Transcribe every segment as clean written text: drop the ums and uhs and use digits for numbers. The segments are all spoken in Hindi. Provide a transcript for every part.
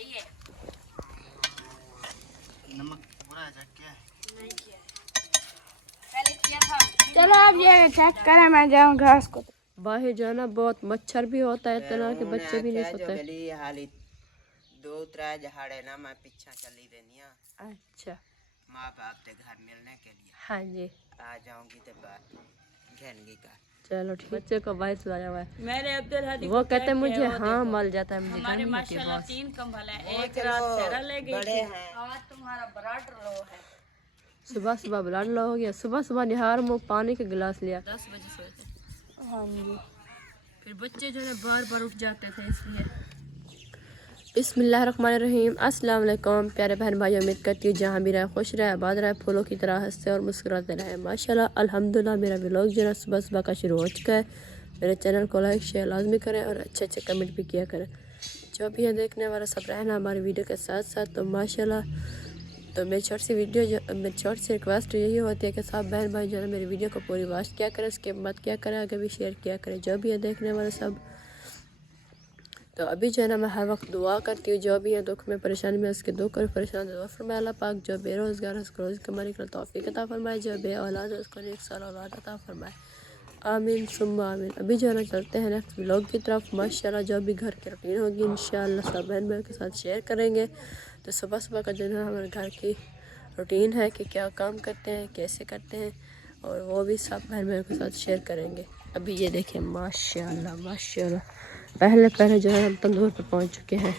सही है। नमक पूरा है क्या? नहीं किया पहले किया था। चलो आप ये चेक करें, मैं जाऊँ घास को। बाहर जो है ना बहुत मच्छर भी होता है इतना कि बच्चे भी नहीं सोते। हाली दो त्रै जहाड़े ना मैं पीछा चली रहनी। अच्छा माँ बाप के घर मिलने के लिए। हाँ जी आ जाऊंगी तो बात घेनगी का। चलो ठीक। बच्चे को बाहर सुलाया हुआ है। मेरे अब्दुल हदी वो कहते मुझे हाँ मल जाता है मुझे। हमारे माशाल्लाह 3 कंबल है। एक रात सेरा ले गई थी। आज तुम्हारा ब्लड लो है। सुबह सुबह ब्लड लो हो गया। सुबह सुबह निहार मुँह पानी का गिलास लिया। 10 बजे सोए थे। हाँ जी। फिर बच्चे जो है बार बार उठ जाते थे इसलिए। बिस्मिल्लाहिर्रहमानिर्रहीम। अस्सलाम वालेकुम प्यारे बहन भाई, उम्मीद करती हूँ जहाँ भी रहे खुश रहे, आबाद रहे, फूलों की तरह हंसते और मुस्कुराते रहे। माशाल्लाह अल्हम्दुलिल्लाह मेरा व्लॉग जो है सुबह सुबह का शुरू हो चुका है। मेरे चैनल को लाइक शेयर लाजमी करें और अच्छे अच्छे कमेंट भी किया करें। जो भी है देखने वाला सब रहना हमारी वीडियो के साथ साथ। तो माशाल्लाह तो मेरी छोटी सी रिक्वेस्ट यही होती है कि सब बहन भाई जो है मेरी वीडियो को पूरी वॉच किया करें, उसके बाद क्या करें आगे भी शेयर किया करें। जो भी है देखने वाले सब। तो अभी जो है ना मैं हर वक्त दुआ करती हूँ जो भी है दुख में परेशानी में उसके दुख और परेशान दुआ फरमाए अल्लाह पाक। जो बेरोज़गार है उसको रोज़ी कमाने के लिए तौफीक अता फरमाए। जो बे औलाद है उसको नेक साल औलाद अता फरमाए। आमीन सुम्मा आमीन। अभी जो है ना चलते हैं नेक्स्ट व्लॉग की तरफ। माशाल्लाह जो भी घर की रूटीन होगी इंशाल्लाह सब बहन भाई के साथ शेयर करेंगे। तो सुबह सुबह का जो है हमारे घर की रूटीन है कि क्या काम करते हैं, कैसे करते हैं, और वो भी सब बहन भाइयों के साथ शेयर करेंगे। अभी ये देखें माशाल्लाह माशाल्लाह पहले जो है हम तंदूर पे पहुंच चुके हैं।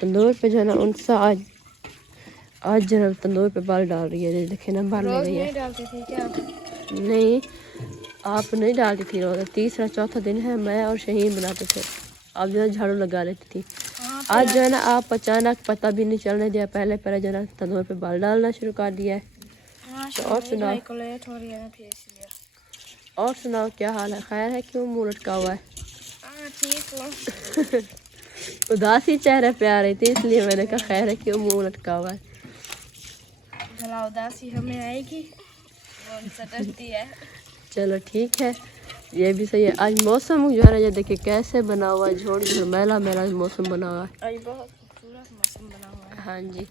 तंदूर पे जो है ना उनसा आज जो है तंदूर पे बाल डाल रही है। देखे ना बाल ले रही है। नहीं डालती थी क्या? नहीं आप नहीं डालती थी रोज़। तीसरा चौथा दिन है मैं और शहीन बनाते थे। आप जो है झाड़ू लगा लेती थी। आज जो है ना आप अचानक पता भी नहीं चलने दिया, पहले जो है ना तंदूर पे बाल डालना शुरू कर दिया है। तो और सुनाओ और सुनाओ क्या हाल है? खैर है? क्यों मुँह लटका हुआ है? उदासी चेहरे पे आ रही थी इसलिए मैंने कहा खैर है क्यों मुँह लटका हुआ है। भला उदासी हमें आएगी, वो उनसे डरती है। चलो ठीक है ये भी सही है। आज मौसम जो है ना ये देखिए कैसे बना हुआ है, झोड़ झोड़ मेला मेला मौसम बना हुआ है। आज बहुत खूबसूरत मौसम बना हुआ है। हाँ जी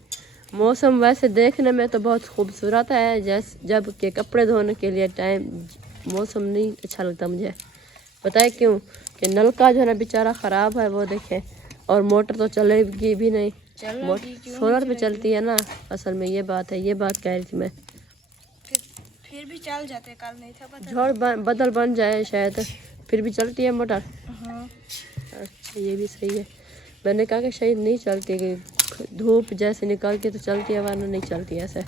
मौसम वैसे देखने में तो बहुत खूबसूरत है, जैसे जब के कपड़े धोने के लिए टाइम मौसम नहीं अच्छा लगता मुझे। पता है क्यों? कि नलका जो है ना बेचारा ख़राब है वो देखें, और मोटर तो चलेगी भी नहीं। मोटर सोलर पे चलती है ना, असल में ये बात है, ये बात कह रही थी मैं। फिर भी चल जाते, कल नहीं था पता। झोड़ बदल बन जाए शायद फिर भी चलती है मोटर। हाँ। अच्छा ये भी सही है। मैंने कहा कि शायद नहीं चलती, कि धूप जैसे निकलती है तो चलती है वरना नहीं चलती ऐसे।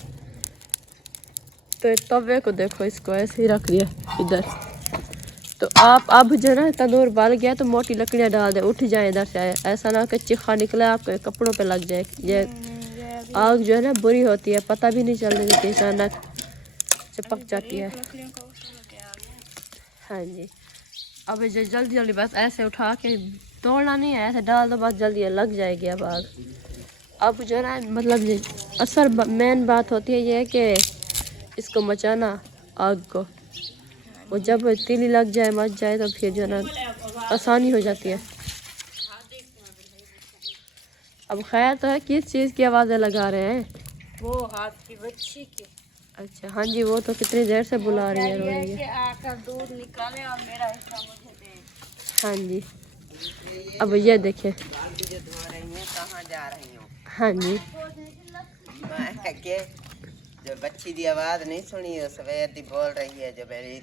तो तवे को देखो इसको ऐसे ही रख दिया इधर। तो आप अब जो है ना तंदूर बाल गया तो मोटी लकड़ियाँ डाल दे, उठ जाए इधर से, ऐसा ना कि चिखा निकले आपके कपड़ों पे लग जाए। ये आग जो है ना बुरी होती है, पता भी नहीं चलने देती, अचानक चिपक जाती है। हाँ जी अब जो जल्दी जल्दी बस ऐसे उठा के तोड़ना नहीं है, ऐसे डाल दो बस जल्दी लग जाएगी अब आग। अब जो है ना मतलब असल मेन बात होती है ये कि इसको मचाना आग को, वो जब तीली लग जाए मच जाए तो फिर जो है ना आसानी हो जाती है। अब खैर तो है किस चीज़ की आवाज़ें लगा रहे हैं? वो आपकी बच्ची की। अच्छा हाँ जी वो तो कितनी देर से बुला रही है, रो रही है। कि आकर दूध निकाले और मेरा हिस्सा मुझे दे। हाँ जी अब ये देखें कहाँ जा रही हूँ? हाँ जी के जो बच्ची की आवाज़ नहीं सुनी हो सवेर दी बोल रही है जो मेरी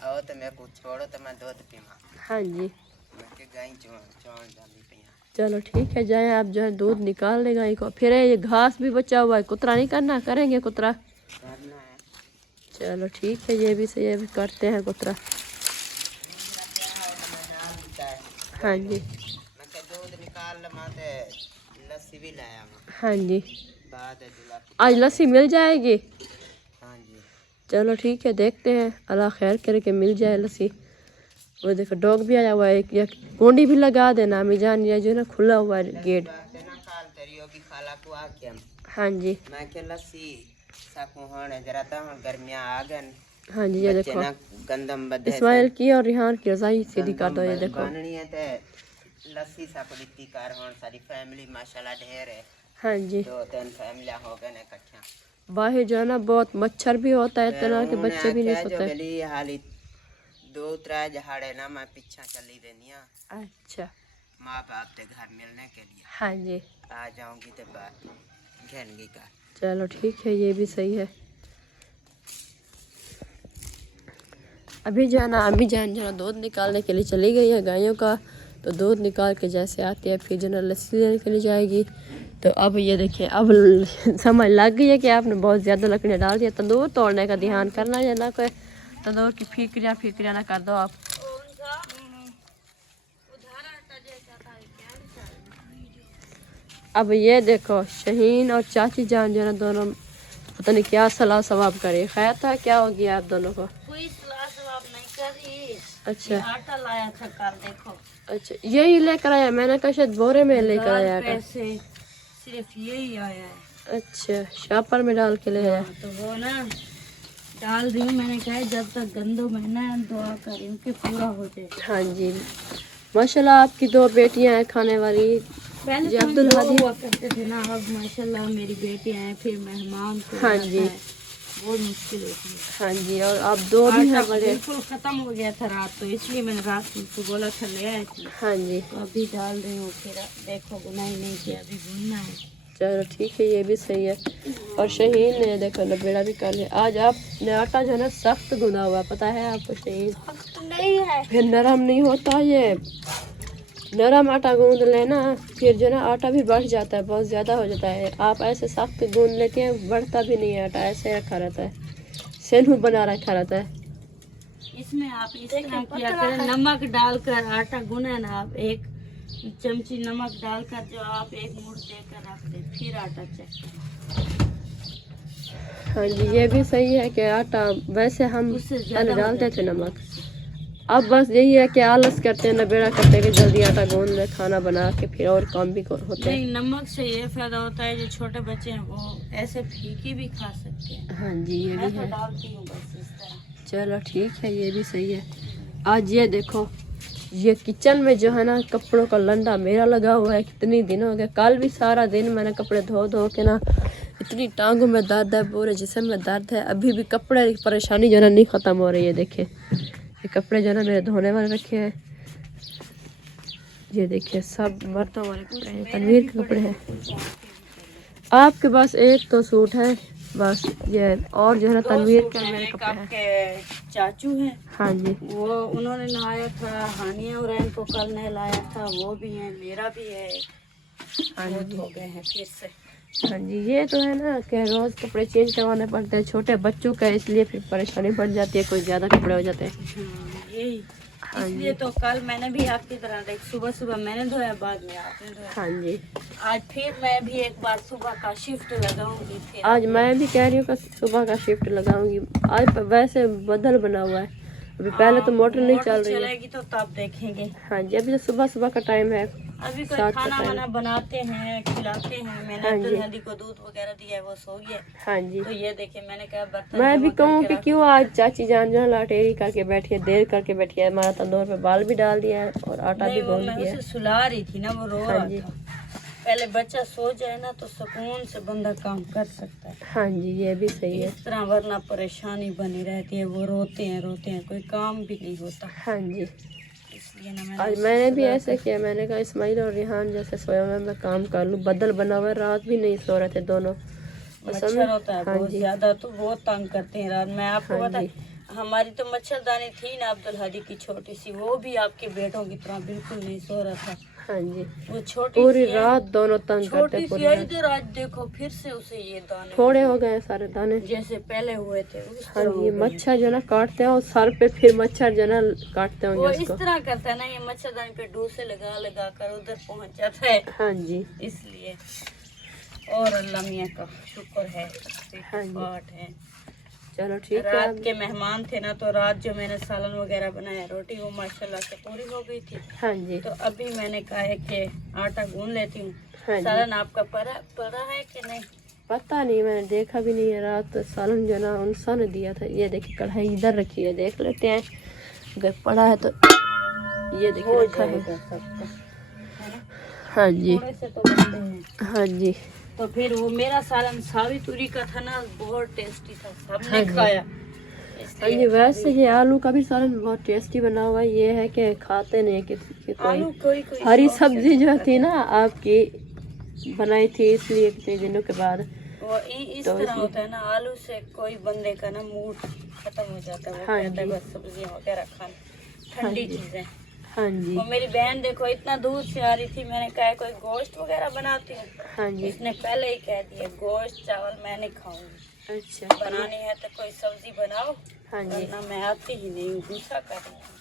आओ तो मैं कुछ छोड़ो तो मैं दूध पीवा। हाँ जी मैं के गाय चौन डाली पी। चलो ठीक है जाए आप जो है दूध निकाल ले गाय को। फिर ये घास भी बचा हुआ है, कुतरा नहीं करना? करेंगे कुतरा। करना है। चलो ठीक है ये भी सही है, भी करते हैं कुतरा। हाँ जी मैं के दूध निकाल माते लस्सी भी लाया मैं। हाँ जी बाद आज लस्सी मिल जाएगी। हाँ जी चलो ठीक है देखते हैं, अल्लाह खैर करे कि मिल जाए लस्सी। वो देखो डॉग भी आया हुआ है, एक कुंडी भी लगा देना अम्मी जान, ये जो है ना खुला हुआ है गेट। हाँ जी मैं के लस्सी साकू हण जरा ता गर्मियां आ गन। हाँ जी ये देखो गंदम बदे इस्माइल की और रिहान की रजाई सीधी कर दो। ये देखो बननी है ते लस्सी साको लित्ती कार होन सारी फैमिली माशाल्लाह ढेर है। हाँ जी 2-3 फैमिलियां हो गए इकट्ठा। बाहर जो है ना बहुत मच्छर भी होता है इतना कि बच्चे भी नहीं जो सोते। गली हाली 2-3 जहाड़े ना मैं पीछा चली रहनी हां। अच्छा माँ बाप के घर मिलने के लिए। हाँ जी आ जाऊंगी तो बात घेनगी का। चलो ठीक है ये भी सही है। अभी जो है ना अम्मी जान जो है दूध निकालने के लिए चली गई है गायों का। तो दूध निकाल के जैसे आती है फिर जो है लस्सी लेने के लिए जाएगी। तो अब ये देखिए अब समझ लग गई है कि आपने बहुत ज़्यादा लकड़ियाँ डाल दिया। तंदूर तोड़ने का ध्यान करना है ना, कोई तंदूर की फिक्रियाँ ना कर दो आप। अब ये देखो शहीन और चाची जान जो है ना दोनों पता नहीं क्या सलाह सवाब करे। खैर था क्या हो गया आप दोनों को? कोई सलाह सवाब नहीं करी। अच्छा आटा लाया था कल, देखो। अच्छा यही लेकर आया? मैंने कहा शायद बोरे में लेकर आया आटा। पैसे सिर्फ यही आया है। अच्छा शापर में डाल के ले आया। तो वो ना डाल रही हूँ, मैंने कहा जब तक गंदो महीना है दुआ कर रही हूँ कि पूरा हो जाए। हाँ जी माशाल्लाह आपकी 2 बेटियां हैं खाने वाली। पहले जी तो अब्दुल हादी हुआ करते थे ना, अब माशाल्लाह मेरी बेटियां हैं, फिर मेहमान को हाँ आता जी है, बहुत मुश्किल होती है। हाँ जी और आप 2 भी हैं आटा बड़े। बिल्कुल खत्म हो गया था रात, तो इसलिए मैंने रात को बोला था ले आए थे। हाँ जी तो अभी डाल रही हूँ, फिर देखो बुनाई नहीं किया, अभी बुनना है। चलो ठीक है ये भी सही है। और शहीन ने देखो नबेड़ा भी कर लिया। आज आपने आटा जो है ना सख्त गुना हुआ, पता है आपको शहीन? नहीं है फिर नरम नहीं होता ये। नरम आटा गूंद लेना फिर जो ना आटा भी बढ़ जाता है, बहुत ज़्यादा हो जाता है। आप ऐसे सख्त गूंद लेते हैं बढ़ता भी नहीं है आटा, ऐसे रखा रहता है, सेनू बना रखा रहता है। इसमें आप इस तरह किया करें, नमक डालकर आटा गुने ना, आप 1 चमची नमक डालकर जो आप 1 मुठ देकर रख दे, फिर आटा चेक करें। हाँ जी ये भी सही है कि आटा वैसे हम उससे पहले ज्यादा डालते थे नमक, अब बस यही है कि आलस करते हैं नबेड़ा करते हैं कि जल्दी आटा गूंद ले, खाना बना के फिर और काम भी होते हैं। नहीं, नमक से ये फायदा होता है जो छोटे बच्चे हैं वो ऐसे फीकी भी खा सकते हैं। हाँ जी ये मैं भी तो है। डालती हूँ बस इस तरह। चलो ठीक है ये भी सही है। आज ये देखो ये किचन में जो है ना कपड़ों का लंडा मेरा लगा हुआ है, कितनी दिन हो गए। कल भी सारा दिन मैंने कपड़े धो धो के ना इतनी टांगों में दर्द है, पूरे जिस्म में दर्द है। अभी भी कपड़े की परेशानी जो है नहीं ख़त्म हो रही है। देखिए ये कपड़े जो है ना मेरे धोने वाले रखे हैं, ये देखिए सब मर्दों वाले कपड़े हैं, तनवीर के कपड़े हैं। आपके पास एक तो सूट है बस ये, और जो है ना तनवीर के मेरे कपड़े हैं। आपके चाचू हैं, हाँ जी वो उन्होंने नहाया था, हानिया और को कल नहलाया था, वो भी है, मेरा भी है। हाँ बहुत जी हो गए हैं फिर से। हाँ जी ये तो है ना कि रोज़ कपड़े चेंज करवाने पड़ते हैं, छोटे बच्चों का, इसलिए फिर परेशानी बढ़ जाती है, कोई ज़्यादा कपड़े हो जाते हैं। यही हाँ जी इसलिए तो कल मैंने भी आपकी तरह देख सुबह सुबह मैंने धोया, बाद में आपने धोया। हाँ जी आज फिर मैं भी एक बार सुबह का शिफ्ट लगाऊंगी। फिर आज मैं भी कह रही हूँ कि सुबह का शिफ्ट लगाऊंगी। आज वैसे बदल बना हुआ है, अभी पहले तो मोटर नहीं चल रही है। चलेगी तो तब देखेंगे। हाँ जी अभी तो सुबह सुबह का टाइम है। अभी कोई 7 का खाना टाइम। वाना बनाते हैं, खिलाते हैं। मैंने हाँ अब्दुल जी। हदी को दूध वगैरह दिया है, वो सो गया। हाँ जी तो ये देखिए मैंने कहा बर्तन मैं भी जमा कहूँ करके कि क्यों आज चाची जान जो है लाटेरी करके बैठी है, देर करके बैठी है। हमारा तंदूर पे बाल भी डाल दिया है और आटा नहीं, भी वो गूंद मैं दिया उसे है। सुला रही थी ना, वो रो हाँ रहा जी। था। पहले बच्चा सो जाए ना तो सुकून से बंदा काम कर सकता है। हाँ जी ये भी सही है। इस तरह वरना परेशानी बनी रहती है, वो रोते हैं, कोई काम भी नहीं होता। हाँ जी इसलिए ना आज मैंने भी ऐसे किया, मैंने कहा इस्माइल और रिहान जैसे सोया मैं काम कर लूँ। बदल बना हुआ है, रात भी नहीं सो रहे थे दोनों। मच्छर होता है हाँ बहुत जी। ज्यादा, तो बहुत तंग करते हैं रात में। आपको हाँ पता जी। है हमारी तो मच्छरदानी थी ना अब्दुल हदी की छोटी सी, वो भी आपके बेटों की तरह बिल्कुल नहीं सो रहा था। हाँ जी वो छोटी पूरी सी है, रात दोनों तंग करते छोटी पूरी सी है। रात। इधर आज देखो फिर से उसे ये दाने थोड़े हो गए सारे दाने। जैसे पहले हुए थे उस हाँ तरह जी हो गए हैं। मच्छर जो ना काटते हैं और सर पे फिर मच्छर जो ना काटते वो होंगे इस उसको। तरह करता है ना, ये मच्छरदानी पे डूसे लगा लगा कर उधर पहुंच जाता है, हाँ जी इसलिए। और अल्लाह मियाँ का शुक्र है, हाँ जी। पाठ है। चलो ठीक है। रात के मेहमान थे ना, तो रात जो मैंने सालन वगैरह बनाया, रोटी वो माशाल्लाह से पूरी हो गई थी। हाँ जी तो अभी मैंने कहा है कि आटा गूंद लेती हूँ। हाँ जी सालन आपका पड़ा है कि नहीं? पता नहीं, मैंने देखा भी नहीं है। रात सालन जो ना उनसा ने दिया था। ये देखिए कढ़ाई इधर रखी है, देख लेते हैं अगर पड़ा है तो। ये देखिए हो रखा है। जाएगा सबका। हाँ जी, थोड़े से तो बनते हैं। हाँ जी, तो फिर वो मेरा सालन सावित्री का था ना, बहुत टेस्टी था, हाँ सबने जी। खाया। हाँ जी, वैसे ये आलू का भी सालन बहुत टेस्टी बना हुआ है। ये है कि खाते नहीं किसी आलू कोई कोई हरी शौक से सब्जी जो खाता थी है। ना आपकी बनाई थी, इसलिए कितने दिनों के बाद। वो इस तो तरह इसलिए होता है ना, आलू से कोई बंदे का ना मूड खत्म हो जाता है। वो हाँ कहता है जी। बस सब्जियां वगैरह खाना, हाँ ठंडी जी, चीजें। हाँ जी, वो मेरी बहन देखो इतना दूर से आ रही थी, मैंने कहा कोई गोश्त वगैरह बनाती हूँ। हाँ जी। इसने पहले ही कह दिया गोश्त चावल मैं नहीं खाऊंगी, अच्छा, बनानी है तो कोई सब्जी बनाओ, हाँ जी, वरना मैं आती ही नहीं हूँ, गुस्सा कर रही हूँ।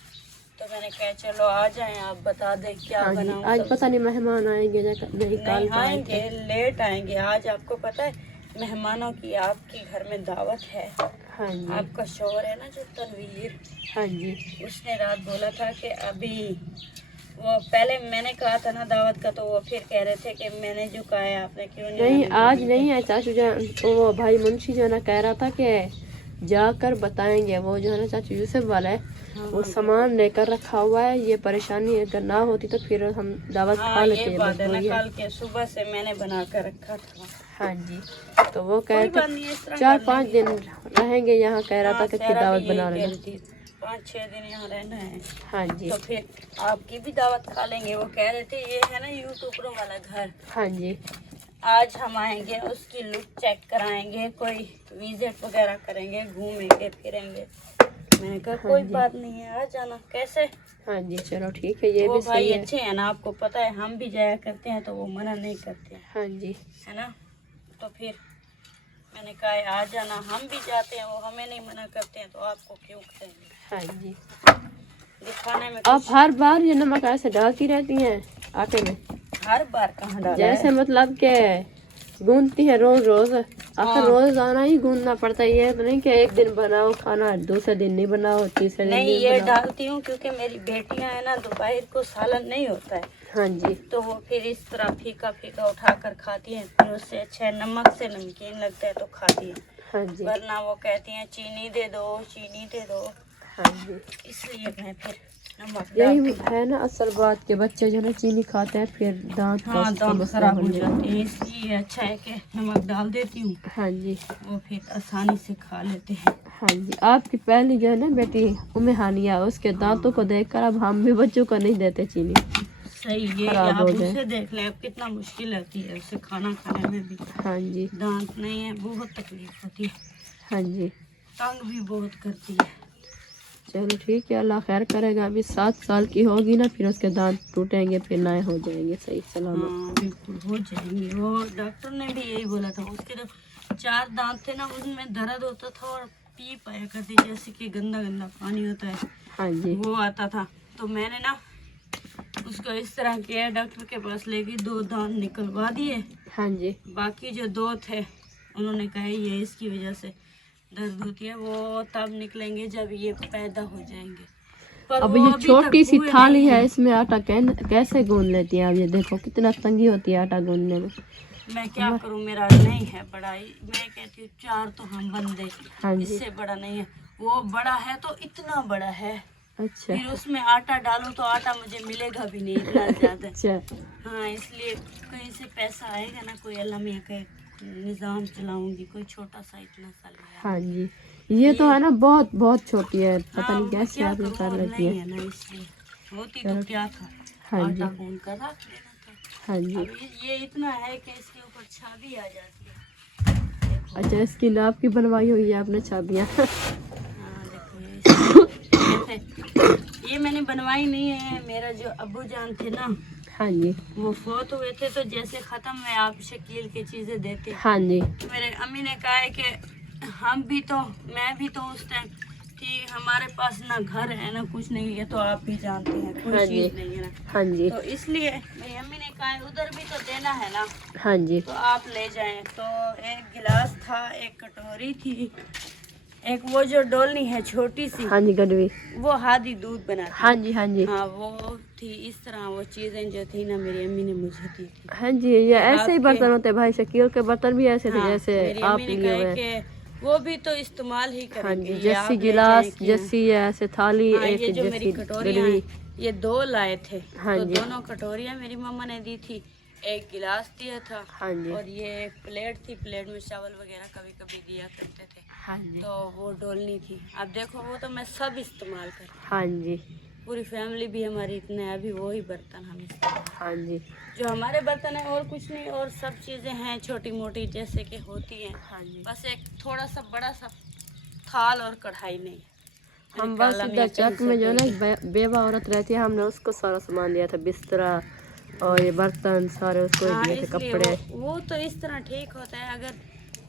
तो मैंने कहा चलो आ जाएं, आप बता दें क्या हाँ जी। बनाऊं आज सब्जी। पता नहीं मेहमान आएंगे या नहीं, कल नहीं तो आए आएंगे, थे। लेट आएंगे। आज आपको पता है मेहमानों की आपके घर में दावत है। हाँ जी, आपका शौहर है ना जो तनवीर, हाँ जी, उसने रात बोला था कि अभी वो पहले मैंने कहा था ना दावत का, तो वो फिर कह रहे थे कि मैंने जो कहा है आपने क्यों नहीं नहीं आने आज दिया? नहीं है चाचू जान। वो भाई मुंशी जो है ना कह रहा था कि जाकर बताएंगे। वो जो है ना चाचू यूसुफ वाला है, हाँ, वो सामान लेकर रखा हुआ है। ये परेशानी अगर ना होती तो फिर हम दावत खा हाँ लेते ये हैं, बात बस है ना, वही है। कल के सुबह से मैंने बना कर रखा था। हाँ जी, तो वो कह कोई रहे बात नहीं, थे इस तरह 4-5 कर दिन रहेंगे यहाँ। कह रहा था हाँ, कि फिर सारा दावत भी बना यही लेना। कहती थी, 5-6 दिन यहाँ रहना है। हाँ जी, तो फिर आपकी भी दावत खा लेंगे। वो कह रहे थे ये है ना यूट्यूबरों वाला घर, हाँ जी, आज हम आएंगे, उसकी लुक चेक कराएंगे, कोई विजिट वगैरह करेंगे, घूमेंगे फिरेंगे। मैंने कहा कोई जी। बात नहीं है, आ जाना। कैसे हाँ जी, चलो ठीक है, ये वो भी भाई सही है। अच्छे हैं ना, आपको पता है, हम भी जाया करते हैं तो वो मना नहीं करते हैं, हाँ जी, है ना। तो फिर मैंने कहा आ जाना, हम भी जाते हैं, वो हमें नहीं मना करते हैं तो आपको क्यों करेंगे। हाँ जी। दिखाने में आप कुछ हर बार ये नमक ऐसे डालती रहती हैं आटे में? हर बार कहाँ डाला जैसे है? मतलब के गूंदती है रोज रोज? आखिर रोज आना ही गूंदना पड़ता है। ये तो नहीं कि एक दिन बनाओ खाना, दूसरे दिन नहीं बनाओ, तीसरे दिन नहीं, नहीं ये बनाओ। डालती हूँ क्योंकि मेरी बेटियां है ना, दोपहर को सालन नहीं होता है, हाँ जी, तो वो फिर इस तरह फीका फीका उठा कर खाती हैं। फिर उससे अच्छा नमक से नमकीन लगता है तो खाती हैं, हाँ जी, वरना वो कहती हैं चीनी दे दो, चीनी दे दो। हाँ जी। इसलिए मैं फिर नमक यही डालती हूँ। है ना असल बात के बच्चे जो है ना चीनी खाते हैं फिर दांत का हाँ, दांत समस्या खराब हो बन जाती जाते हैं, इसलिए अच्छा है कि नमक डाल देती हूँ, है। हाँ जी, वो फिर आसानी से खा लेते हैं। हाँ जी। आपकी पहली जो है ना बेटी उम्मे हानिया, उसके दांतों को देखकर अब हम भी बच्चों को नहीं देते चीनी। सही, ये खराब आप हो जाए। उसे देख लें, अब कितना मुश्किल होती है उसे खाना खाने में भी। हाँ जी, दांत नहीं है, बहुत तकलीफ होती है, हाँ जी। तंग भी बहुत करती है। चलो ठीक है, अल्लाह खैर करेगा। अभी 7 साल की होगी ना, फिर उसके दांत टूटेंगे, फिर नए हो जाएंगे सही सलामत। हाँ बिल्कुल हो जाएंगे। वो डॉक्टर ने भी यही बोला था, उसके जो 4 दांत थे ना, उनमें दर्द होता था और पी पाया करती, जैसे कि गंदा गंदा पानी होता है हाँ जी, वो आता था। तो मैंने ना उसको इस तरह किया, डॉक्टर के पास ले गई, 2 दांत निकलवा दिए, हाँ जी, बाकी जो 2 थे उन्होंने कहा ये इसकी वजह से दर्द होती है, वो तब निकलेंगे जब ये पैदा हो जाएंगे। पर अब वो ये अभी छोटी तक सी हुए थाली नहीं है, हैं। इसमें आटा कैसे गूंद लेती है? अब ये देखो कितना तंगी होती है आटा गूंदने में। मैं क्या करूं, मेरा नहीं है बड़ाई, मैं कहती हूँ 4 तो हम बंदे, हाँ जी, इससे बड़ा नहीं है। वो बड़ा है तो इतना बड़ा है, अच्छा, फिर उसमें आटा डालो तो आटा मुझे मिलेगा भी नहीं इतना ज्यादा। अच्छा, हाँ, इसलिए कहीं से पैसा आएगा ना, कोई अल्लाह मियाँ का निज़ाम चलाऊंगी, कोई छोटा सा इतना सा लिया। हाँ जी। ये तो है ना बहुत बहुत छोटी है, पता हाँ, नहीं कैसे क्या आपने करूं, कर और लेती नहीं है। है ना, इसलिए होती चलो, तो क्या था, हाँ जी, आटा गूंद कर रख लेना था। हाँ जी। अब ये इतना है कि इसके ऊपर छाबी आ जाती है, देखो। अच्छा, इसकी नाप की बनवाई हुई है आपने चाबियाँ? हाँ देखो, ये मैंने बनवाई नहीं है, मेरा जो अब्बू जान थे ना, हाँ जी, वो फोत हुए थे, तो जैसे ख़त्म हुए आप शकील की चीज़ें देते। हाँ जी, तो मेरे अम्मी ने कहा है कि हम भी तो, मैं भी तो उस टाइम थी, हमारे पास ना घर है ना कुछ नहीं है, तो आप भी जानते हैं कोई हाँ चीज़ जी, नहीं है ना, हाँ जी, तो इसलिए मेरी अम्मी ने कहा है उधर भी तो देना है ना, हाँ जी, तो आप ले जाएं। तो एक गिलास था, एक कटोरी थी, एक वो जो डोलनी है छोटी सी, हाँ जी, गडवी, वो हादी दूध बनाती, हाँ जी, हाँ जी, हाँ वो थी। इस तरह वो चीज़ें जो थी ना, मेरी अम्मी ने मुझे दी थी। हाँ जी। ये ऐसे ही आपके- बर्तन होते हैं भाई, शकील के बर्तन भी ऐसे थे हाँ, जैसे मेरी आप अम्मी ने लिए कहा हुए है हैं। कि वो भी तो इस्तेमाल ही हाँ करेंगे, जी, ये आप जस्सी ले गिलास, जाएं कि जस्सी है ऐसे थाली, हाँ, एक ये जो मेरी जस्सी कटोरियाँ गडवी। हैं, ये 2 लाए थे। हाँ तो जी। दोनों कटोरियाँ मेरी मम्मा ने दी थी, एक गिलास दिया था, हाँ जी। और ये एक प्लेट थी, प्लेट में चावल वगैरह कभी कभी दिया करते थे। हाँ जी। तो वो डोलनी थी। अब देखो वो तो मैं सब इस्तेमाल कर, हाँ जी। पूरी फैमिली भी हमारी इतने हैं, अभी वही बर्तन हम इस्तेमाल, हाँ जी। जो हमारे बर्तन है और कुछ नहीं, और सब चीज़ें हैं छोटी मोटी जैसे कि होती हैं। हाँ जी। बस एक थोड़ा सा बड़ा सा थाल और कढ़ाई नहीं। हम मेरे बस काला इधर मियाँ कहीं चक से में जो है दे ना गए। एक बेवा औरत रहती है, हमने उसको सारा सामान दिया था, बिस्तरा और ये बर्तन सारे उसको ही हाँ, दिए थे, इसलिए कपड़े। वो तो इस तरह ठीक होता है। अगर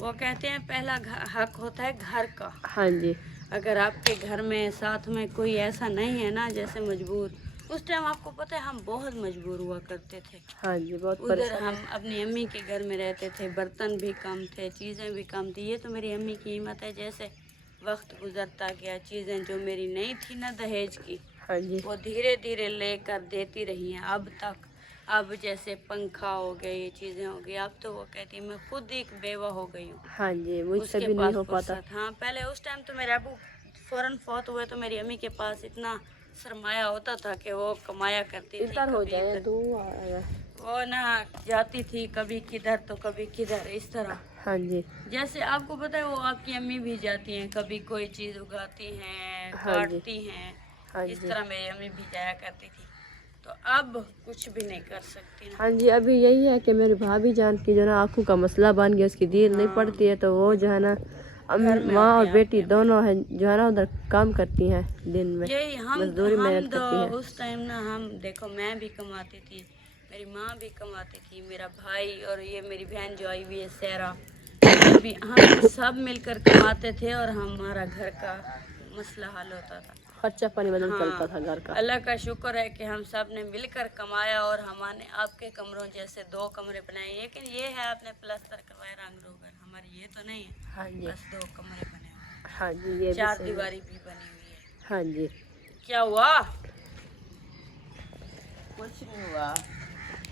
वो कहते हैं पहला हक होता है घर का। हाँ जी। अगर आपके घर में साथ में कोई ऐसा नहीं है ना, जैसे मजबूर, उस टाइम आपको पता है हम बहुत मजबूर हुआ करते थे। हाँ जी, बहुत उधर परेशान। हम अपनी अम्मी के घर में रहते थे, बर्तन भी कम थे, चीज़ें भी कम थी। ये तो मेरी अम्मी की हिम्मत है, जैसे वक्त गुजरता गया, चीज़ें जो मेरी नहीं थी ना दहेज की, हाँ जी। वो धीरे धीरे लेकर देती रही हैं अब तक। अब जैसे पंखा हो गए, ये चीज़ें हो गई, अब तो वो कहती मैं खुद एक बेवा हो गई हूँ, हाँ जी, मुझसे उसके भी नहीं पास हो पाता। फुर्सत। हाँ, पहले उस टाइम तो मेरे अबू फ़ौरन फौत हुए, तो मेरी अम्मी के पास इतना सरमाया होता था कि वो कमाया करती थी। इधर हो कभी जाए इधर, दो। वो ना जाती थी कभी किधर तो कभी किधर, इस तरह। हाँ जी। जैसे आपको पता है वो आपकी अम्मी भी जाती हैं, कभी कोई चीज़ उगाती हैं, हाँ जी। काटती हैं, हाँ इस जी। तरह मेरी अम्मी भी जाया करती थी। तो अब कुछ भी नहीं कर सकती ना। हाँ जी, अभी यही है कि मेरी भाभी जान की जो ना आंखों का मसला बन गया, उसकी दीर नहीं पड़ती है, तो वो जो है ना घर में माँ होती और हैं बेटी आपकी दोनों है जो है ना उधर काम करती हैं दिन में, यही मजदूरी हम मेहनत दो करती हैं। उस टाइम ना, हम देखो मैं भी कमाती थी, मेरी माँ भी कमाती थी, मेरा भाई और ये मेरी बहन जो आई हुई है सहरा, ये भी, हम सब मिलकर कमाते थे और हमारा घर का मसला हल होता था। खर्चा पानी बदल चलता हाँ, था घर का। अल्लाह का शुक्र है कि हम सब ने मिलकर कमाया और हमने आपके कमरों जैसे 2 कमरे बनाए। लेकिन ये है आपने प्लास्टर करवाया रंग रोगन, हमारी ये तो नहीं है। हाँ जी। बस 2 कमरे बने हुए, हाँ जी, ये भी 4 सही है। दीवारी भी बनी हुई है। हाँ जी। क्या हुआ? कुछ नहीं हुआ।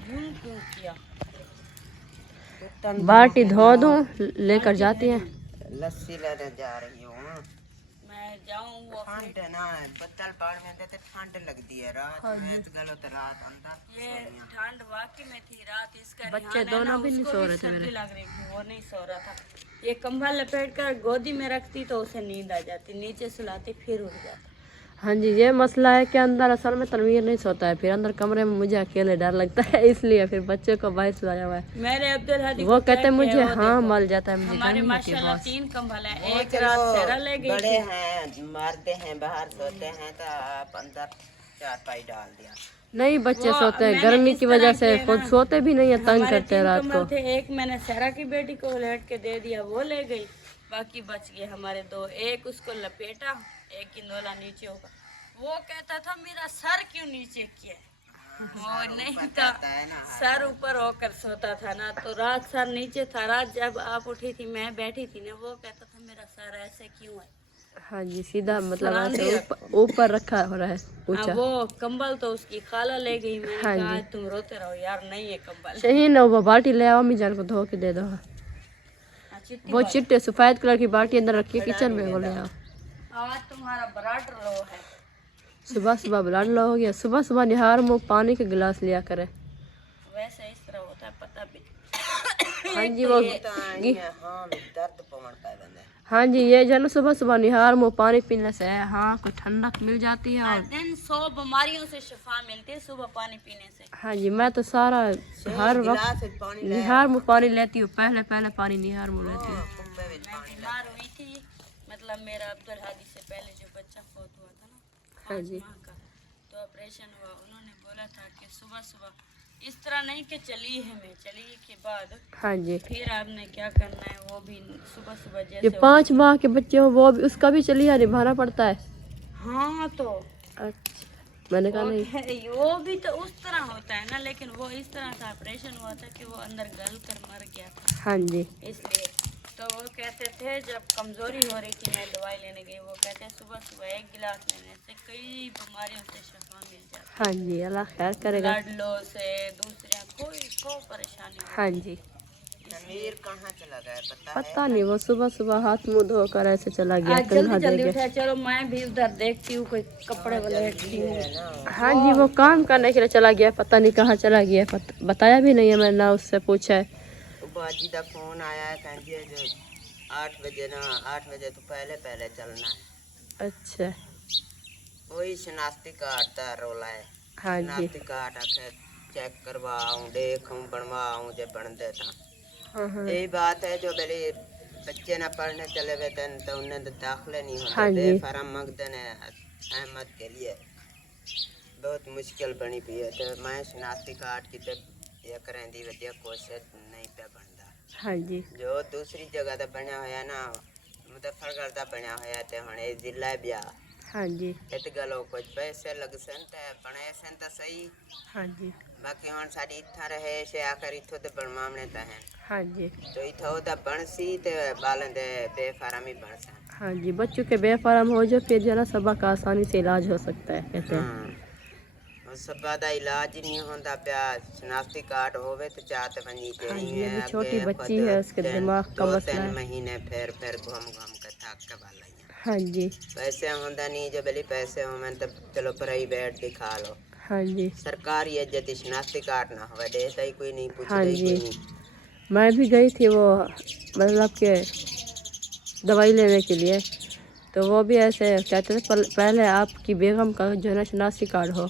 यूं क्यों किया? बाल्टी धो दूं, लेकर जाती हैं। लस्सी लेने जा रही हूँ। मैं जाऊं वो ठंड है ना, बत्तल पाड़ में तो ठंड लगती है रात में, तो गलो तो रात अंदर। ये ठंड वाकई में थी रात, इसका बच्चे ध्यान है ना, दोनों भी नहीं उसको सो भी रहे थे सर्दी मेरे। लग रही थी, वो नहीं सो रहा था। ये कंबल लपेट कर गोदी में रखती तो उसे नींद आ जाती, नीचे सुलाती फिर उठ जाता। हाँ जी, ये मसला है कि अंदर असल में तनवीर नहीं सोता है, फिर अंदर कमरे में मुझे अकेले डर लगता है, इसलिए फिर बच्चे को बाहर सुलाया हुआ है। मेरे अब्दुल हादी वो को क्या कहते हैं मुझे, किया, वो हाँ देखो, मल जाता है मुझे, हमारे गर्मी होती है माशाल्लाह बहुत। 3 कंबल हैं, वो एक चलो रात सहरा ले गई बड़े थी। हैं, मारते हैं, बाहर सोते हैं, तो आप अंदर चारपाई डाल दिया। नहीं, बच्चे वो सोते हैं मैंने गर्मी इस की वजह तरह से, किया खुद ना, सोते भी नहीं है, तंग हमारे करते हैं 3 रात कंबल को। थे, एक मैंने सहरा की बेटी को उलट के दे दिया, वो ले गई, बाकी बच गए हमारे 2, एक उसको लपेटा, एक किंदोला नीचे होगा। वो कहता था मेरा सर क्यों नीचे किया, वो नहीं था, सर ऊपर होकर सोता था ना, तो रात सर नीचे था। रात जब आप उठी थी, मैं बैठी थी ना, वो कहता था मेरा सर ऐसे क्यों है। हाँ जी, सीधा मतलब सरांदे ऐसे ऊपर रखा हो रहा है हाँ, ऊंचा। वो कंबल तो उसकी खाला ले गई। मैंने हाँ कहा जी। आज तुम रोते रहो यार, नहीं है कंबल। शहीन, वो बाल्टी ले आओ, अम्मी जान को धो के दे दो। हाँ, चिट्टी वो बात। चिट्टे सफेद कलर की बाल्टी अंदर रखी है किचन में, वो ले आओ। आज तुम्हारा बराट लो है। सुबह सुबह ब्लड लो हो गया, सुबह सुबह निहार मुँह पानी के गिलास लिया करे। वैसे इस तरह होता है, पता भी। हाँ जी, वो हाँ दर्द पवन पाए बंदे। हाँ जी, ये जो ना सुबह सुबह निहार मुँह पानी पीने से हाँ कोई ठंडक मिल जाती है। हर और दिन 100 बीमारियों से शिफा मिलती है सुबह पानी पीने से। हाँ जी, मैं तो सारा हर वक्त गिलास में पानी ले निहार मुँह पानी लेती हूँ, पहले पहले पानी निहार मुँह लेती हूँ। कुप्पे में मैं बीमार हुई थी, मतलब मेरा अब्दुल हादी से पहले जो बच्चा फौत हुआ था ना, हाँ 5 जी। माह का, तो ऑपरेशन हुआ। उन्होंने बोला था कि सुबह सुबह इस तरह नहीं कि चली है, मैं चली के बाद हाँ जी, फिर आपने क्या करना है, वो भी सुबह सुबह ये जैसे 5 माह के बच्चे हो वो भी, उसका भी चलिए निभाना पड़ता है। हाँ, तो अच्छा, मैंने कहा नहीं। वो भी तो उस तरह होता है ना, लेकिन वो इस तरह का ऑपरेशन हुआ था कि वो अंदर गल कर मर गया था, हाँ जी। इसलिए। तो वो कहते थे जब कमज़ोरी हो रही थी, मैं दवाई लेने गई, वो कहते हैं सुबह सुबह 1 गिलास लेने से कई बीमारियों से शिफा मिल जाती है। हाँ जी, अल्लाह खैर करेगा। ब्लड लो से, दूसरे कोई परेशानी नहीं। हाँ जी, तनवीर कहाँ चला गया पता है? पता नहीं, वो सुबह सुबह हाथ मुंह धोकर ऐसे चला गया। आज जल्दी जल्दी उठा, चलो मैं भी उधर देखती हूँ कोई कपड़े वलेटती हूँ। है ना, हाँ जी, वो काम करने के लिए चला गया, पता नहीं कहाँ चला गया, बताया भी नहीं है, मैंने ना उससे पूछा है। वो बाजी का फोन आया है, कहती है जो 8 बजे ना, 8 बजे तो पहले पहले चलना है। अच्छा। वही शनाख्ती कार्ड का रोला है। हाँ जी। शनाख्ती कार्ड आके चेक करवाऊँ, देखूँ, बनवाऊँ जब बन देता। हाँ हाँ। यही बात है जो मेरे बच्चे ना पढ़ने चले गए थे तो उन्हें तो दाखिले नहीं होते। हाँ जी। बेफारम मकदन है अहमद के लिए बहुत मुश्किल बनी पी है। तो मैं शनाख्ती कार्ड की तब ये करें दी वजह कोशिश नहीं पे बनता। हाँ जी। जो दूसरी जगह तो बनया होया ना, मुजफ्फरगढ़ का बनया होया ते हुणे जिला ब्या। हाँ जी। इत गलो कुछ पैसे लग सन ते बने सन तो सही। हाँ जी। बाकी हुण साडी इत्था रहे से आकर इथों ते बनवावणे ता हैं। हाँ जी। तो इथों दा बनसी ते बालन दे बेफारमी बनसा। हाँ जी, बच्चों के बेफारम हो जो फिर जो है ना सबक आसानी से इलाज हो सकता है, कहते हैं। हाँ, सबा दा इलाज नहीं होंदा प्या। शनाख्ती कार्ड होवे तो जात बनी हाँ जही जी, अभी है। छोटी बच्ची है, उसके दिमाग का मसला 2-3 है। महीने फिर घूम घूम के थक के वाला। हाँ जी। पैसे होंदा नहीं जो बली पैसे हो मैं तब चलो प्राइवेट दिखा लो। हाँ जी। सरकारी इज्जत शनाख्ती कार्ड ना हो देता ही कोई नहीं, पूछता हाँ ही जी, कोई नहीं। मैं भी गई थी वो मतलब के दवाई लेने के लिए, तो वो भी ऐसे कहते थे पहले आपकी बेगम का जो है ना शनाख्ती कार्ड हो।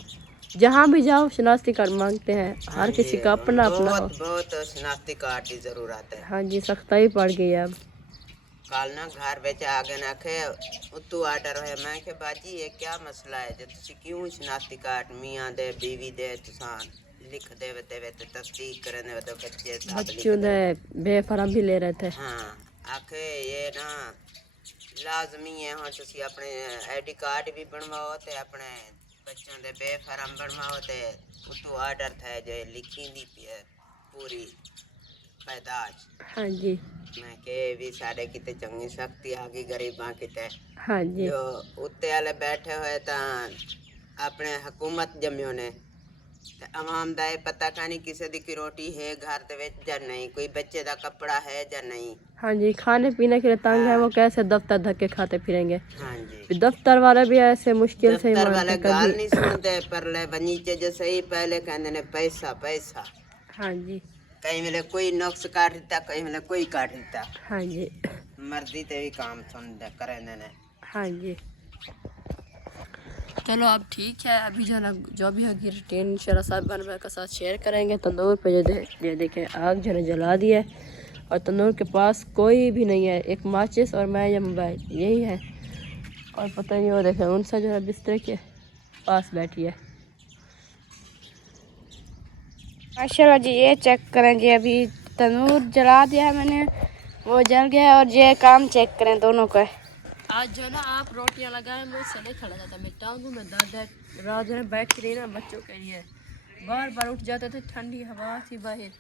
जहाँ भी जाओ शनाख्ती कार्ड मांगते हैं, हर किसी का अपना अपना हो। बहुत शनाख्ती कार्ड की जरूरत है। हाँ जी, सख्ताई पड़ गई है अब। कल ना घर बेच आगे ना खे उतू आर्डर है। मैं के बाजी ये क्या मसला है जो तुसी क्यों शनाख्ती कार्ड मियाँ दे बीवी दे तुसान लिख देवे देवे तो तस्दीक करने तो बच्चे साहब लिख बच्चों ने बेफारम भी ले रहे थे। हाँ आखे ये ना लाजमी है। हाँ तुसी अपने आईडी कार्ड भी बनवाओ ते अपने बच्चों दे बेफारम बनवाओ ते उतू आर्डर था जो लिखी दी पूरी पैदाश। हाँ जी। मैं के भी सारे किते चंगी शक्ति आ गई गरीबां किते। हाँ जी। जो उत्ते वाले बैठे हुए ता अपने हुकूमत जम्मियों ने ते आवाम दा ये पता नहीं किसी दी की रोटी है घर दे विच या नहीं, कोई बच्चे दा कपड़ा है या नहीं। हाँ जी, खाने पीने के लिए तंग है, वो कैसे दफ्तर धक्के खाते फिरेंगे। हाँ जी, दफ्तर वाले भी ऐसे मुश्किल से ही दफ्तर वाले मानते गाल कभी। नहीं सुनते पर ले बनीचे जो सही पहले कहंदे ने पैसा पैसा। हाँ जी। कहीं मिले कोई नुक्स काट देता, कहीं मिले कोई काट देता। हाँ जी। मर्जी ते भी काम सुन दे करें ने। हाँ जी, चलो अब ठीक है। अभी जो है ना जो भी होगी रूटीन इंशाल्लाह सब बन के साथ शेयर करेंगे। तंदूर पे ये देखें आग जो है ना जला दी है और तंदूर के पास कोई भी नहीं है, एक माचिस और मैं या मोबाइल यही है। और पता नहीं वो देखें उनसा जो है बिस्तर के पास बैठी है। माशाल्लाह जी, ये चेक करें जी, अभी तंदूर जला दिया है मैंने, वो जल गया है। और ये काम चेक करें दोनों का। आज जो है ना आप रोटियां लगाए मुझसे नहीं खड़ा जाता, मेरी टांगों में दर्द है। रात जो है बैठ रही ना बच्चों के लिए बार बार उठ जाते थे, ठंडी हवा थी बाहर,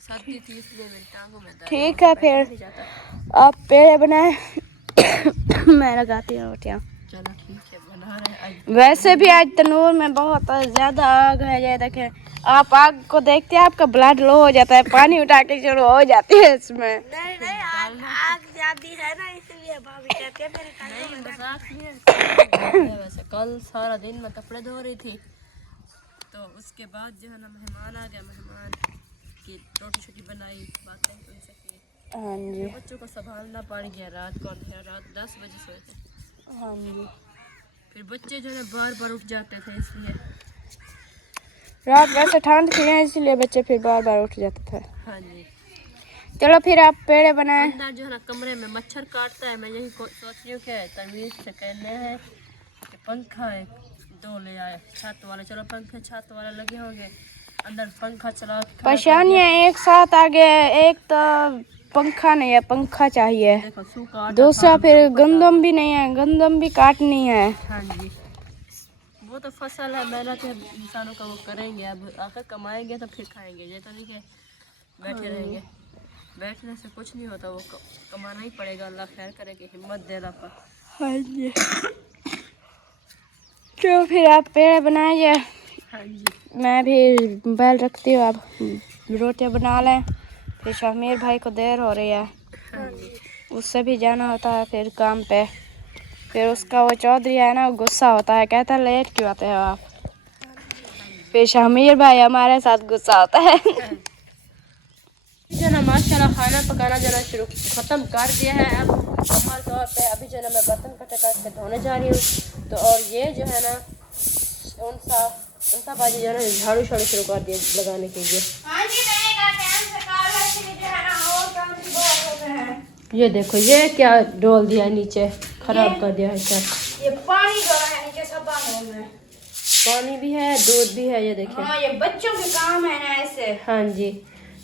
सर्दी थी, इसलिए मेरी टांगों में दर्द। ठीक है फिर आप पेड़े बनाए मैं लगाती हूँ रोटियाँ। चलो ठीक है, बना रहे आज। वैसे भी आज तंदूर में बहुत ज़्यादा आग है। ये देखें, आप आग को देखते हैं आपका ब्लड लो हो जाता है, पानी उठा के शुरू हो जाती है इसमें। नहीं आग ज़्यादा है ना, इसलिए भाभी कहती है मेरे मजाक नहीं है। वैसे कल सारा दिन मैं कपड़े धो रही थी, तो उसके बाद जो है ना मेहमान आ गया, मेहमान की रोटी शोटी बनाई, बातें उनसे की। हाँ जी। बच्चों को संभालना पड़ गया। रात को अंधेरा, रात 10 बजे सोए थे। हाँ जी, फिर बच्चे जो है बार बार उठ जाते थे, इसलिए रात वैसे ठंड थी ना, इसलिए बच्चे फिर बार बार उठ जाते थे। हाँ जी। चलो फिर आप पेड़े बनाए। अंदर जो है ना कमरे में मच्छर काटता है। मैं यही सोच रही हूँ कि तनवीर से कहने हैं कि पंखा है 2 ले आए छत वाले। चलो पंखे छत वाले लगे होंगे, अंदर पंखा चला। परेशानियाँ एक साथ आ गए, एक तो पंखा नहीं है, पंखा चाहिए। देखो सूखा, दूसरा फिर गंदम भी नहीं है, गंदम भी काटनी है। हाँ जी, वो तो फसल है, मेहनत है इंसानों का, वो करेंगे। अब आकर कमाएंगे तो फिर खाएंगे, ये तो नहीं कि बैठे रहेंगे। बैठने से कुछ नहीं होता, वो कमाना ही पड़ेगा। अल्लाह खैर करे कि हिम्मत दे रहा पर। हाँ जी, तो फिर आप पेड़ बनाइए। हाँ जी, मैं भी मोबाइल रखती हूँ, आप रोटियाँ बना लें। फिर शामिर भाई को देर हो रही है, उससे भी जाना होता है फिर काम पे। फिर उसका वो चौधरी है ना, वो गुस्सा होता है, कहता है लेट क्यों आते हो आप। फिर शामिर भाई हमारे साथ गुस्सा होता है। जो ना माशाल्लाह खाना पकाना जो ना शुरू ख़त्म कर दिया है। अब हमारे तौर पे अभी जो ना मैं बर्तन कटे करके धोने जा रही हूँ। तो और ये जो है ना उनसा बाजी जो है ना झाड़ू शाड़ू शुरू कर दिया लगाने के लिए। ये देखो ये क्या डोल दिया नीचे, खराब कर दिया है सर। ये पानी डाला है नीचे सब में, पानी भी है दूध भी है, ये देखिए। हाँ, ये बच्चों के काम है ना ऐसे। हाँ जी,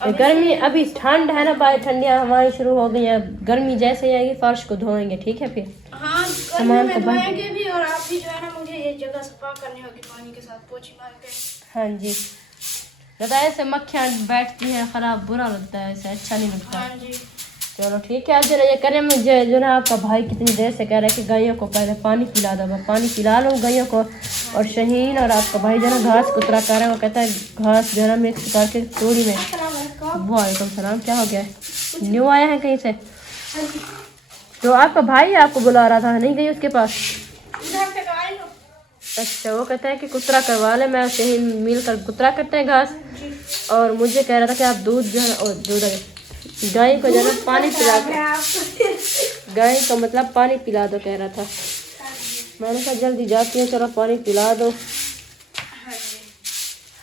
गर्मी अभी ठंड है ना, बाहर ठंडियाँ हवाएं शुरू हो गई हैं। गर्मी जैसे आएगी फर्श को धोएंगे, ठीक है। फिर हाँ, सामान को धोएंगे भी। और आप भी जो है ना मुझे ये जगह सफा करनी होगी पानी के साथ पोछी मार के। हाँ जी, ज़्यादा ऐसे मक्खियाँ बैठती हैं, ख़राब बुरा लगता है, ऐसे अच्छा नहीं लगता। हाँ जी, चलो ठीक है। अब जो ना ये करें, मुझे जो ना आपका भाई कितनी देर से कह रहा है कि गायों को पहले पानी पिला दो। मैं पानी पिला लूँ गायों को। और शहीन और आपका भाई जो ना घास कुतरा कर रहे हैं, वो कहता है घास जो ना मिक्स करके तोड़ी में। वालेकुम सलाम, क्या हो गया? न्यू आया है कहीं से? तो आपका भाई आपको बुला रहा था, नहीं गई उसके पास? अच्छा, वो कहता है कि कुतरा करवा ले। मैं शहीन मिल कर कुतरा करते हैं घास। और मुझे कह रहा था कि आप दूध जो है ना, दूध गाय को जो है पानी पिला दो, गाय को मतलब पानी पिला दो कह रहा था। मैंने कहा जल्दी जाती हूँ, चलो पानी पिला दो।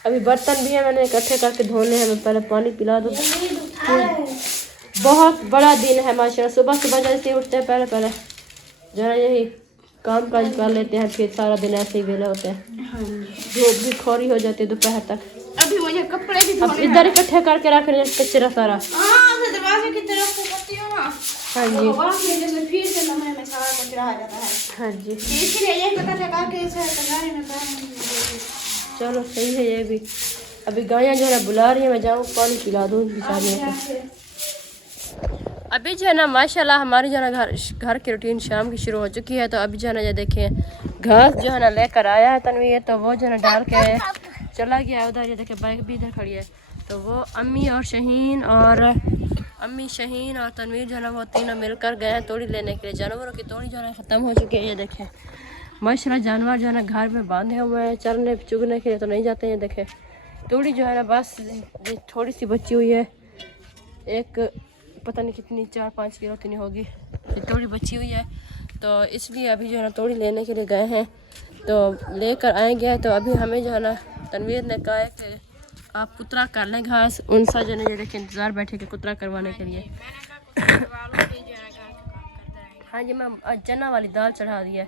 अभी बर्तन भी है, मैंने इकट्ठे करके धोने हैं, मैं पहले पानी पिला दूँ। बहुत बड़ा दिन है माशाल्लाह। सुबह सुबह जैसे उठते हैं पहले पहले जो है यही काम काज कर लेते हैं, फिर सारा दिन ऐसे ही वेले होते हैं। धूप भी खोरी हो जाती है दोपहर तक। अभी मुझे कपड़े भी अब इधर इकट्ठे करके रख रहे हैं कचरा सारा। दरवाजे की तरफ से करती हूँ ना। हाँ जी, जैसे फिर से नमूने में सारा कचरा आ जाता है। हाँ जी, इसलिए ये पता लगा के इसे तगारी में चलो सही है ये भी। अभी गायें जो है बुला रही है, मैं जाऊँ पानी पिला दूँ बेचारियों को। अभी जो है ना माशाल्लाह हमारी जो है ना घर की रूटीन शाम की शुरू हो चुकी है। तो अभी जो है ना ये देखें घास जो है ना लेकर आया है तनवीर, तो वो जो है ना डाल के चला गया उधर। ये देखे बाइक भी इधर खड़ी है। तो वो अम्मी शहीन और तनवीर जो है ना वो तीनों मिलकर गए हैं तोड़ी लेने के लिए। जानवरों की तोड़ी जो है ना ख़त्म हो चुकी है। ये देखें माशाल्लाह जानवर जो है ना घर में बांधे हुए हैं, चरने चुगने के लिए तो नहीं जाते हैं। देखें तोड़ी जो है ना बस थोड़ी सी बची हुई है, एक पता नहीं कितनी 4-5 किलो इतनी होगी, ये तोड़ी बची हुई है। तो इसलिए अभी जो है ना तोड़ी लेने के लिए गए हैं, तो लेकर आएंगे। तो अभी हमें जो है ना तनवीर ने कहा है कि आप कुतरा कर लें घास। उनसा जो है देखें इंतज़ार बैठे के कुतरा करवाने के लिए। हाँ जी, मैं चना वाली दाल चढ़ा दी है।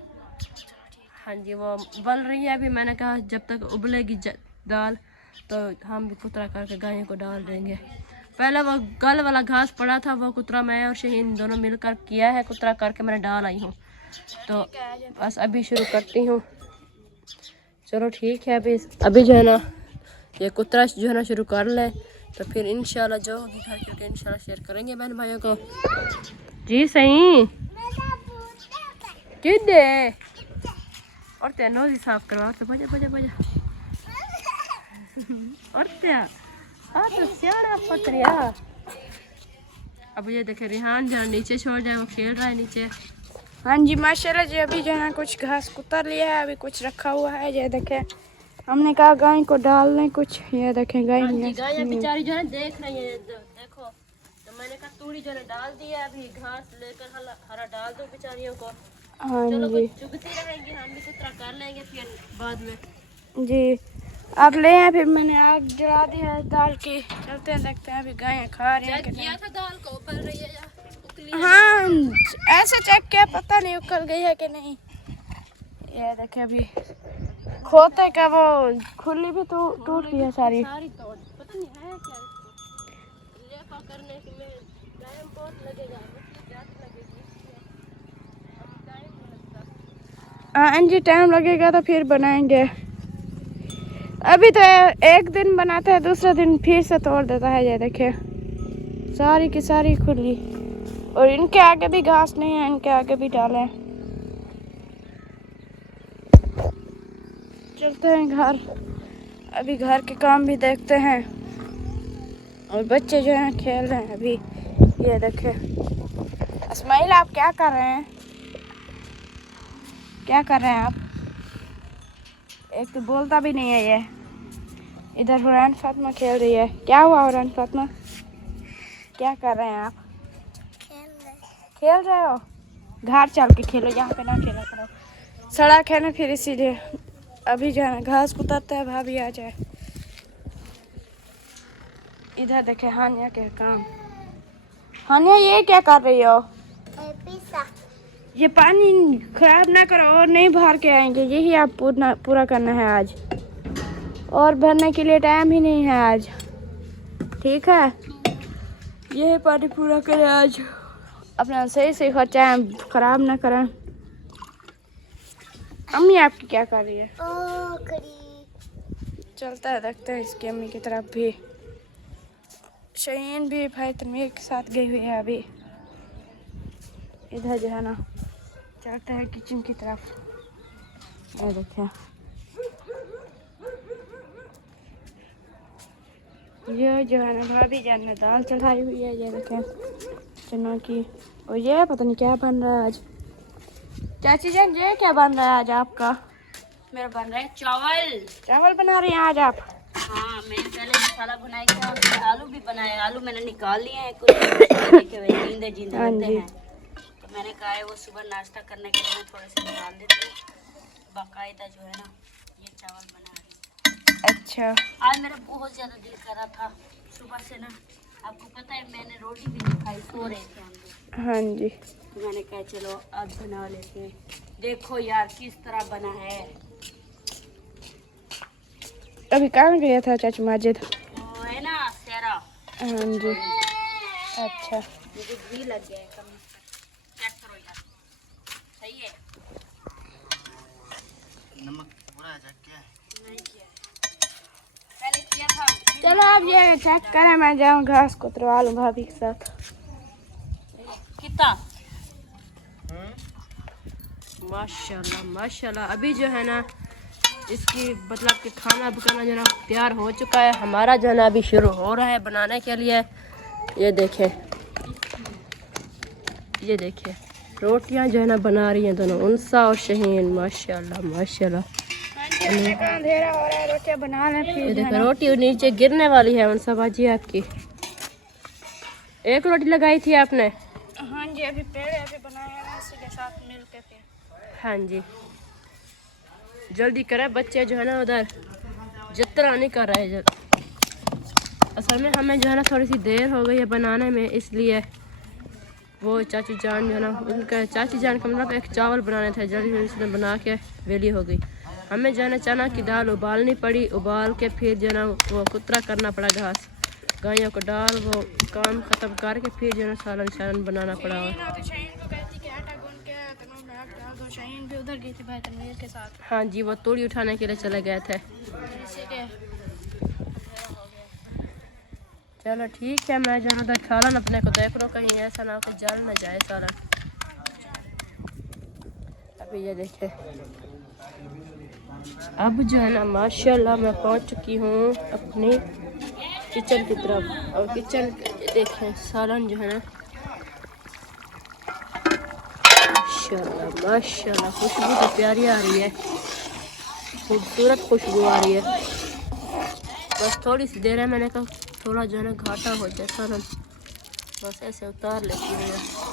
हाँ जी, वो बल रही है अभी। मैंने कहा जब तक उबलेगी दाल तो हम भी कुतरा करके गायों को डाल देंगे। पहले वो गल वाला घास पड़ा था, वो कुतरा मैं और शहीन दोनों मिलकर किया है, कुतरा करके मैंने डाल आई हूँ। तो बस अभी शुरू करती हूँ। चलो ठीक है। अभी जो है ना ये कुतरा जो है ना शुरू कर लें, तो फिर इंशाल्लाह जो होगी घर की इंशाल्लाह शेयर करेंगे बहन भाइयों को। जी सही किधे और तेनों ही साफ करवा तो बजा और क्या हाँ तो सियाड़ा पतरिया। अब ये देखे रिहान जरा नीचे छोड़ जाए, वो खेल रहा है नीचे। हाँ जी माशाल्लाह जी, अभी जो है ना कुछ घास कुतर लिया है, अभी कुछ रखा हुआ है। ये देखे हमने कहा गाय को डाल लें कुछ। ये देखें गाय बेचारी जो है देख रही है, देखो। तो मैंने कहा तूड़ी जो है डाल दी है, अभी घास लेकर हरा डाल दो बेचारियों को। हाँ चलो जी, चुगती रहेंगी, हम भी कुतरा कर लेंगे फिर बाद में। जी आप ले आए। फिर मैंने आग जला दी है दाल की। चलते हैं देखते हैं अभी गायें खा रही हैं कि किया था दाल को उबल रही है या उबली है? हाँ ऐसे चेक किया, पता नहीं उकल गई है कि नहीं। ये देखे अभी खोते का वो खुली भी तो टूट गई है सारी तोड़, पता नहीं है क्या इसको लेपा करने में टाइम बहुत लगेगा, हाँ जी टाइम लगेगा तो फिर बनाएंगे। अभी तो एक दिन बनाते हैं, दूसरा दिन फिर से तोड़ देता है। ये देखे सारी की सारी खुली, और इनके आगे भी घास नहीं है, इनके आगे भी डालें। चलते हैं घर, अभी घर के काम भी देखते हैं। और बच्चे जो हैं खेल रहे हैं अभी। ये देखे इस्माइल, आप क्या कर रहे हैं? क्या कर रहे हैं आप? एक तो बोलता भी नहीं है ये। इधर हुरैन फातिमा खेल रही है। क्या हुआ हुरैन फातिमा? क्या कर रहे हैं आप? खेल रहे हो? घर चल के खेलो, यहाँ पे ना खेला करो। सड़क है ना, फिर इसीलिए अभी जो है ना घास कुतरता है, भाभी आ जाए। इधर देखे हानिया के काम। हानिया, ये क्या कर रही हो? ये पानी खराब ना करो और नहीं भर के आएंगे, यही आप पूरा करना है आज। और भरने के लिए टाइम ही नहीं है आज, ठीक है? यही पानी पूरा करें आज, अपना सही से टाइम खराब ना करें। अम्मी आपकी क्या कर रही है? चलता है, देखते हैं इसकी अम्मी की तरफ भी। शहीन भी भाई तनवीर के साथ गई हुई है अभी। इधर जो है ना चलते हैं किचन की तरफ। ये देखिए, ये जो है ना भाभी जान ने दाल चढ़ाई हुई है। ये देखें चना की। और ये पता नहीं क्या बन रहा है आज। चाची जान, ये क्या बन रहा है आज आपका? मेरा बन रहा है चावल। चावल बना रही हैं आज आप? हाँ, मैंने पहले मसाला बनाया था और फिर आलू भी बनाए। आलू मैंने निकाल लिए हैं, कुछ देखे हुए जिंदे जिंदे होते हैं, तो मैंने कहा है वो सुबह नाश्ता करने के लिए थोड़े से निकाल देती हूँ। बाकायदा जो है ना ये चावल बना रही हूँ। अच्छा, आज मेरा बहुत ज़्यादा दिल कर रहा था सुबह से ना, आपको पता है मैंने रोटी भी नहीं खाई, सो रहे थे हम लोग। हाँ जी। तो मैंने कहा चलो आज बना लेते हैं। देखो यार किस तरह बना है। अभी कहाँ गया था चाची माजिद? वो है ना सेरा। हाँ जी। अच्छा, मुझे भी लग गया है कम। चेक करो यार, सही है? नमक पूरा है क्या? नहीं किया है, पहले किया था। चलो अब ये चेक करें, मैं जाऊँ घास को उतरवा लूँ भाभी के साथ। कितना? माशाल्लाह माशाल्लाह। अभी जो है ना इसकी मतलब कि खाना पकाना जो है ना तैयार हो चुका है। हमारा जो है ना अभी शुरू हो रहा है बनाने के लिए। ये देखें, ये देखें रोटियां जो है ना बना रही हैं दोनों, उनसा और शहीन। माशाल्लाह माशाल्लाह। अंधेरा हो रहा है, रोटियां बना लें फिर। ये देखो रोटी नीचे गिरने वाली है उनसा बाजी आपकी। एक रोटी लगाई थी आपने? हाँ जी, अभी पेड़ अभी बनाए हैं ना, इसी के साथ मिल के फिर। हाँ जी, जल्दी करें, बच्चे जो है ना उधर जतरा नहीं कर रहे हैं। असल में हमें जो है ना थोड़ी सी देर हो गई है बनाने में, इसलिए वो चाची जान जो है ना, उनका चाची जान का मतलब एक चावल बनाने थे, जल्दी जल्दी उसने बना के वेली हो गई। हमें जो है ना चना की दाल उबालनी पड़ी, उबाल के फिर जो है ना वो कुतरा करना पड़ा, घास गायों को डाल वो काम ख़त्म करके फिर जो है ना सालन शालन बनाना पड़ा। शहीन भी उधर गई थी भाई तनवीर के साथ। हाँ जी, वो तूड़ी उठाने के लिए चले गए थे। चलो ठीक है, मैं जहाँ उधर सालन अपने को देख लो, कहीं ऐसा ना हो कि जल न जाए सालन। अभी ये देखे, अब जो है ना माशाल्लाह मैं पहुँच चुकी हूँ अपनी किचन की तरफ। और किचन देखें सालन जो है ना माशाल्लाह माशाल्लाह खुशबू तो प्यारी आ रही है, खूबसूरत खुशबू आ रही है। बस थोड़ी सी देर है, मैंने कहा थोड़ा जो है ना घाटा हो जाए सालन, बस ऐसे उतार लेती हूँ,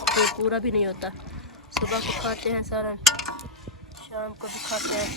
तो पूरा भी नहीं होता। सुबह को खाते हैं सालन, शाम को भी खाते हैं।